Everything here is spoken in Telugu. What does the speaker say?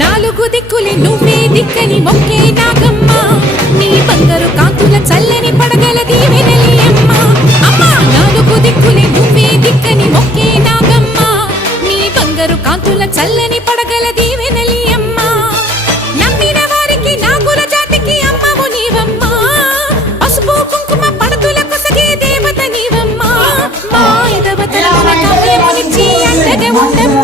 నాలుగు దిక్కులే నువ్వే దిక్కని మొక్కే నాగమ్మ నీ బంగారు కాంతుల చల్లని పడగల దీవెనలి అమ్మ అమ్మ నాలుగు దిక్కులే నువ్వే దిక్కని మొక్కే నాగమ్మ నీ బంగారు కాంతుల చల్లని పడగల దీవెనలి అమ్మ నమ్మిన వారికి నాగుల జాతికి అమ్మవు నీవమ్మ పసుపు కుంకుమ పడతుల కొసగే దేవత నీవమ్మ మా దేవతల కావ్యమునిచ్చి అండగా ఉండమ్మ